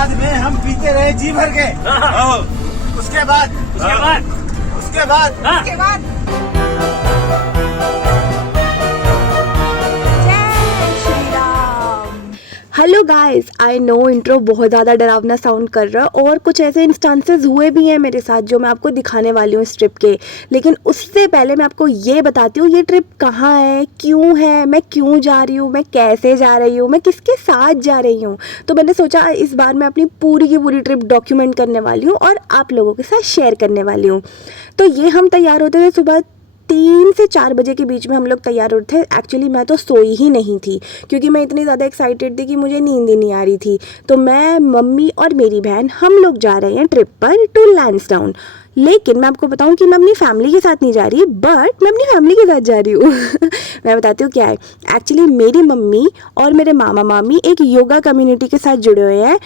बाद में हम पीते रहे जी भर के। उसके बाद उसके बाद hello guys, I know intro बहुत ज़्यादा डरावना साउंड कर रहा है और कुछ ऐसे इंस्टेंसेस हुए भी हैं मेरे साथ जो मैं आपको दिखाने वाली हूँ इस ट्रिप के। लेकिन उससे पहले मैं आपको ये बताती हूँ ये ट्रिप कहाँ है, क्यों है, मैं क्यों जा रही हूँ, मैं कैसे जा रही हूँ, मैं किसके साथ जा रही हूँ। तो मैंने सोचा इस बार मैं अपनी पूरी की पूरी ट्रिप डॉक्यूमेंट करने वाली हूँ और आप लोगों के साथ शेयर करने वाली हूँ। तो ये हम तैयार होते थे सुबह 3 से 4 बजे के बीच में हम लोग तैयार होते थे। एक्चुअली मैं तो सोई ही नहीं थी क्योंकि मैं इतनी ज़्यादा एक्साइटेड थी कि मुझे नींद ही नहीं आ रही थी। तो मैं, मम्मी और मेरी बहन हम लोग जा रहे हैं ट्रिप पर टू लैंसडाउन। लेकिन मैं आपको बताऊं कि मैं अपनी फैमिली के साथ नहीं जा रही, बट मैं अपनी फैमिली के साथ जा रही हूँ। मैं बताती हूँ क्या है। एक्चुअली मेरी मम्मी और मेरे मामा मामी एक योगा कम्युनिटी के साथ जुड़े हुए हैं।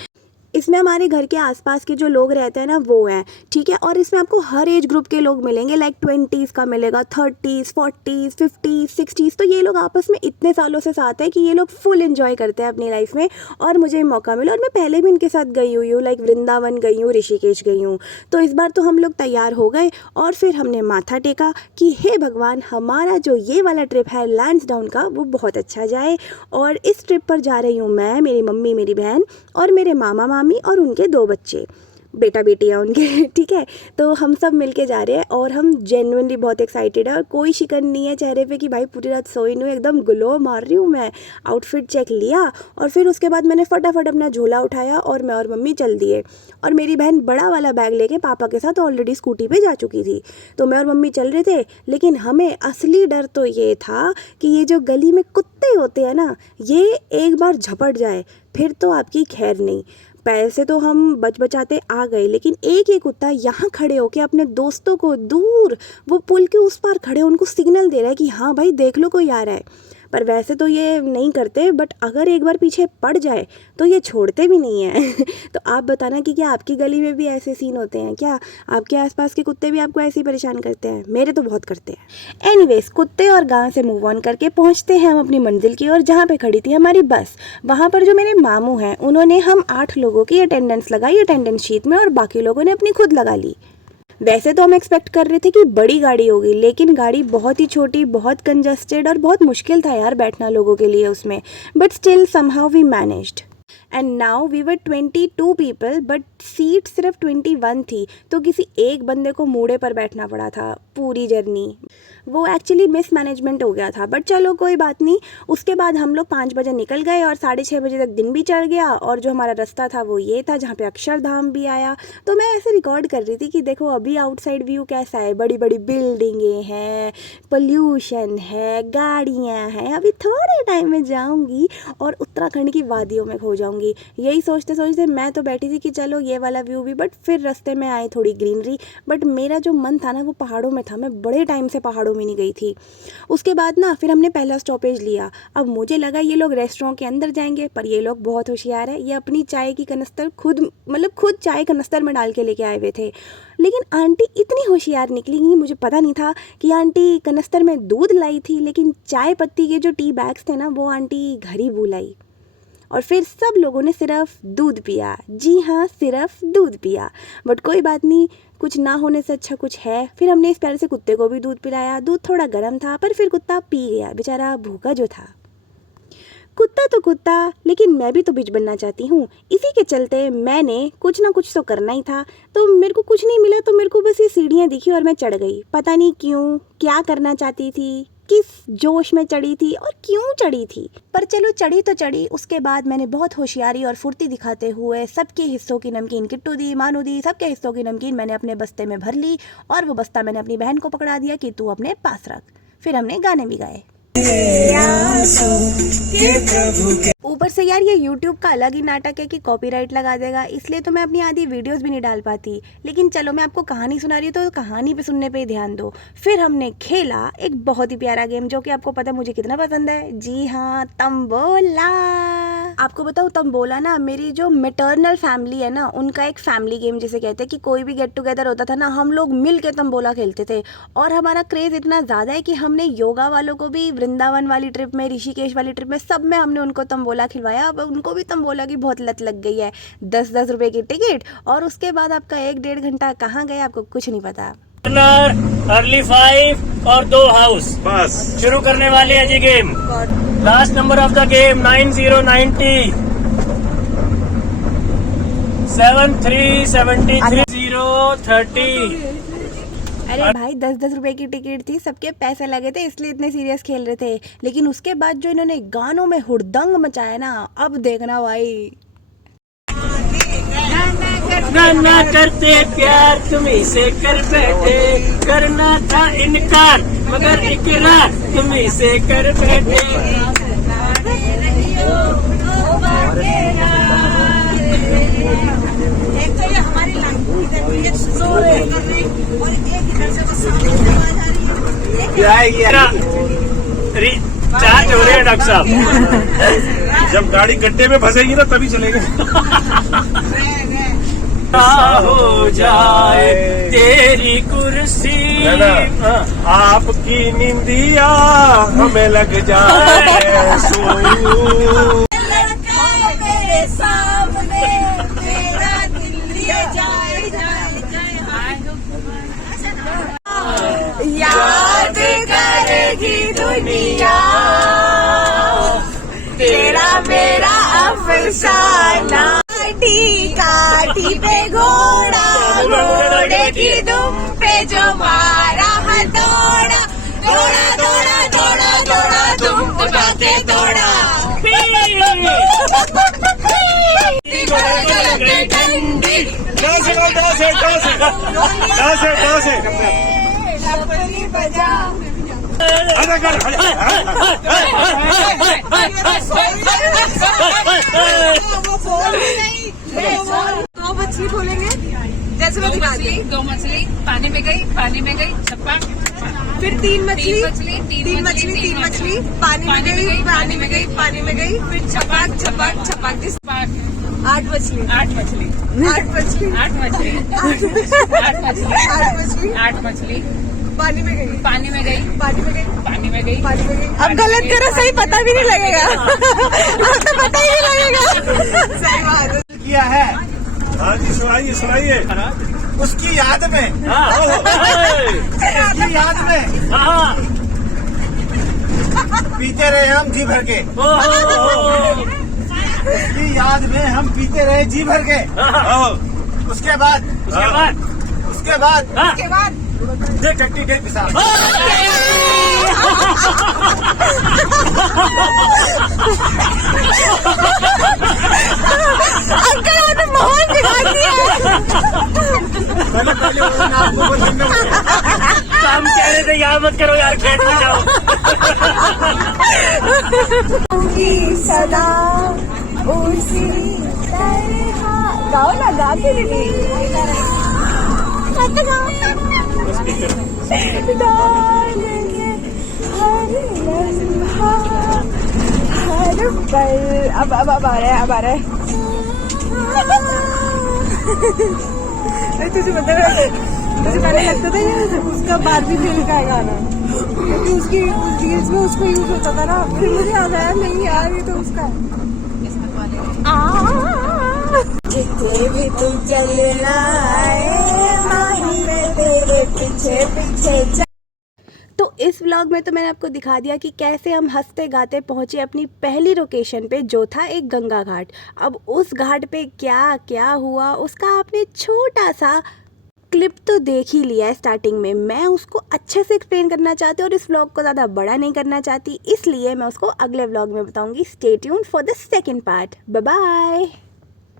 इसमें हमारे घर के आसपास के जो लोग रहते हैं ना वो हैं, ठीक है। और इसमें आपको हर एज ग्रुप के लोग मिलेंगे, लाइक 20s का मिलेगा, 30s, 40s, 50s, 60s। तो ये लोग आपस में इतने सालों से साथ हैं कि ये लोग फुल एंजॉय करते हैं अपनी लाइफ में। और मुझे मौका मिला और मैं पहले भी इनके साथ गई हुई हूँ, लाइक वृंदावन गई हूँ, ऋषिकेश गई हूँ। तो इस बार तो हम लोग तैयार हो गए और फिर हमने माथा टेका कि हे भगवान, हमारा जो ये वाला ट्रिप है लैंसडाउन का वो बहुत अच्छा जाए। और इस ट्रिप पर जा रही हूँ मैं, मेरी मम्मी, मेरी बहन और मेरे मामा मामी और उनके 2 बच्चे, बेटा बेटियाँ उनके, ठीक है। तो हम सब मिलके जा रहे हैं और हम जेन्युइनली बहुत एक्साइटेड है और कोई शिकन नहीं है चेहरे पे कि भाई पूरी रात सोई नहीं हूँ, एकदम ग्लो मार रही हूँ मैं। आउटफिट चेक लिया और फिर उसके बाद मैंने फटाफट अपना झोला उठाया और मैं और मम्मी चल दिए। और मेरी बहन बड़ा वाला बैग लेके पापा के साथ ऑलरेडी स्कूटी पे जा चुकी थी। तो मैं और मम्मी चल रहे थे, लेकिन हमें असली डर तो ये था कि ये जो गली में कुत्ते होते हैं ना, ये एक बार झपट जाए फिर तो आपकी खैर नहीं। पैसे तो हम बचाते आ गए, लेकिन एक कुत्ता यहाँ खड़े होके अपने दोस्तों को दूर वो पुल के उस पार खड़े उनको सिग्नल दे रहा है कि हाँ भाई देख लो कोई आ रहा है। पर वैसे तो ये नहीं करते, बट अगर एक बार पीछे पड़ जाए तो ये छोड़ते भी नहीं हैं। तो आप बताना कि क्या आपकी गली में भी ऐसे सीन होते हैं क्या? आपके आसपास के कुत्ते भी आपको ऐसे ही परेशान करते हैं? मेरे तो बहुत करते हैं। एनीवेज, कुत्ते और गांव से मूव ऑन करके पहुंचते हैं हम अपनी मंजिल की ओर जहाँ पे खड़ी थी हमारी बस। वहाँ पर जो मेरे मामू हैं उन्होंने हम 8 लोगों की अटेंडेंस लगाई अटेंडेंस शीट में और बाकी लोगों ने अपनी खुद लगा ली। वैसे तो हम एक्सपेक्ट कर रहे थे कि बड़ी गाड़ी होगी, लेकिन गाड़ी बहुत ही छोटी, बहुत कंजस्टेड और बहुत मुश्किल था यार बैठना लोगों के लिए उसमें। But still somehow we managed and now we were 22 people, but seat सिर्फ 21 थी। तो किसी एक बंदे को मूड़े पर बैठना पड़ा था पूरी जर्नी। वो एक्चुअली मिसमैनेजमेंट हो गया था, बट चलो कोई बात नहीं। उसके बाद हम लोग 5 बजे निकल गए और 6:30 बजे तक दिन भी चढ़ गया। और जो हमारा रास्ता था वो ये था जहाँ पे अक्षरधाम भी आया। तो मैं ऐसे रिकॉर्ड कर रही थी कि देखो अभी आउटसाइड व्यू कैसा है, बड़ी बड़ी बिल्डिंगें हैं, पोल्यूशन है, गाड़ियाँ हैं। अभी थोड़े टाइम में जाऊँगी और उत्तराखंड की वादियों में खो जाऊँगी। यही सोचते सोचते मैं तो बैठी थी कि चलो ये वाला व्यू भी, बट फिर रास्ते में आई थोड़ी ग्रीनरी। बट मेरा जो मन था ना वो पहाड़ों में था। मैं बड़े टाइम से पहाड़ों में नहीं गई थी। उसके बाद ना फिर हमने पहला स्टॉपेज लिया। अब मुझे लगा ये लोग रेस्टोरेंट के अंदर जाएंगे, पर ये लोग बहुत होशियार है। ये अपनी चाय की कनस्तर खुद चाय कनस्तर में डाल के लेके आए हुए थे। लेकिन आंटी इतनी होशियार निकली, मुझे पता नहीं था कि आंटी कनस्तर में दूध लाई थी, लेकिन चाय पत्ती के जो टी बैग्स थे ना वो आंटी घर ही भूलाई। और फिर सब लोगों ने सिर्फ दूध पिया। जी हाँ, सिर्फ दूध पिया। बट कोई बात नहीं, कुछ ना होने से अच्छा कुछ है। फिर हमने इस प्यारे से कुत्ते को भी दूध पिलाया। दूध थोड़ा गर्म था, पर फिर कुत्ता पी गया, बेचारा भूखा जो था। कुत्ता तो कुत्ता, लेकिन मैं भी तो बिच बनना चाहती हूँ। इसी के चलते मैंने कुछ ना कुछ तो करना ही था। तो मेरे को कुछ नहीं मिला, तो मेरे को बस ये सीढ़ियाँ दिखी और मैं चढ़ गई। पता नहीं क्यों, क्या करना चाहती थी, किस जोश में चढ़ी थी और क्यों चढ़ी थी, पर चलो चढ़ी तो चढ़ी। उसके बाद मैंने बहुत होशियारी और फुर्ती दिखाते हुए सबके हिस्सों की नमकीन किट्टू दी, मानू दी, सबके हिस्सों की नमकीन मैंने अपने बस्ते में भर ली और वो बस्ता मैंने अपनी बहन को पकड़ा दिया कि तू अपने पास रख। फिर हमने गाने भी गाए। ऊपर से यार ये YouTube का अलग ही नाटक है कि कॉपीराइट लगा देगा, इसलिए तो मैं अपनी आधी वीडियोस भी नहीं डाल पाती। लेकिन चलो मैं आपको कहानी सुना रही हूँ तो कहानी पे सुनने पे ही ध्यान दो। फिर हमने खेला एक बहुत ही प्यारा गेम जो कि आपको पता है मुझे कितना पसंद है। जी हाँ, तंबोला। आपको बताऊँ तंबोला ना मेरी जो मैटरनल फैमिली है ना उनका एक फैमिली गेम जिसे कहते हैं कि कोई भी गेट टुगेदर होता था ना हम लोग मिल के तंबोला खेलते थे। और हमारा क्रेज़ इतना ज़्यादा है कि हमने योगा वालों को भी वृंदावन वाली ट्रिप में, ऋषिकेश वाली ट्रिप में, सब में हमने उनको तंबोला खिलवाया। अब उनको भी तंबोला की बहुत लत लग गई है। 10-10 रुपये की टिकट और उसके बाद आपका 1-1.5 घंटा कहाँ गया आपको कुछ नहीं पता। अर्ली 5 और 2 हाउस बस शुरू करने वाले हैं जी game. Last number of the game 9090 7373 030। अरे भाई 10-10 रुपए की टिकट थी, सबके पैसे लगे थे इसलिए इतने सीरियस खेल रहे थे। लेकिन उसके बाद जो इन्होंने गानों में हुड़दंग मचाया ना, अब देखना भाई। ना करते प्यार तुम्हीं से कर बैठे, करना था इनकार मगर इकरार तुम्हीं से कर बैठे। एक तो ये हमारी लाइन और एक इधर से बस सामने आ जा रही है। चार्ज हो रहे हैं डॉक्टर साहब। जब गाड़ी गड्ढे में फंसेगी ना तभी चलेगा। हो जाए तेरी कुर्सी, आपकी निंदिया हमें लग जाए सो। लड़का मेरे सामने मेरा दिल लिए जाए जाए जाए। याद करेगी दुनिया तेरा मेरा अफसाना। काठी पे घोड़ा, घोड़े की दुम पे जो मारा हथौड़ा, दौड़ा दौड़ा दौड़ा दौड़ा दुम उठाते दौड़ा। बजा दो मछली खोलेंगे जैसे मैं दिखाती। 2 मछली पानी में गई छप्पा, फिर 3 मछली, तीन मछली तीन मछली पानी में गई, पानी में गई, पानी में गई, फिर छपाक छपाक छपाक 8 मछली, 8 मछली, 8 मछली, 8 मछली, 8 मछली, 8 मछली पानी में गई, पानी में गई, पानी में गई, पानी में गई, पानी में गई। अब गलत करो सही पता भी नहीं लगेगा। अब तो पता ही नहीं लगेगा। सही बात है। किया है। हाँ जी सुनाइए सुनाइए। उसकी याद में, उसकी याद में पीते रहे हम जी भर के। उसकी याद में हम पीते रहे जी भर के। उसके बाद उसके बाद देख टट्टी देख पिसाब। अंकल आपने माहौल बिगाड़ दिया। हम कह रहे थे यहाँ मत करो यार, खेत में जाओ। सदा उसी तरह गाओ ना, गा के डालेंगे हर लम्हा हर पल। अब आ रहा है। तुझे मुझे पहले लगता था ये उसका बारबी फिल्म का है गाना, क्योंकि उसकी रील्स में उसको यूज होता था ना। फिर मुझे याद आया नहीं यार ये तो उसका है। जितने भी तुम चलना तेरे पीछे पीछे। तो इस व्लॉग में तो मैंने आपको दिखा दिया कि कैसे हम हंसते गाते पहुँचे अपनी पहली लोकेशन पे, जो था एक गंगा घाट। अब उस घाट पे क्या क्या हुआ उसका आपने छोटा सा क्लिप तो देख ही लिया है स्टार्टिंग में। मैं उसको अच्छे से एक्सप्लेन करना चाहती हूँ और इस व्लॉग को ज़्यादा बड़ा नहीं करना चाहती, इसलिए मैं उसको अगले व्लॉग में बताऊँगी। Stay tuned for the second part. Bye bye.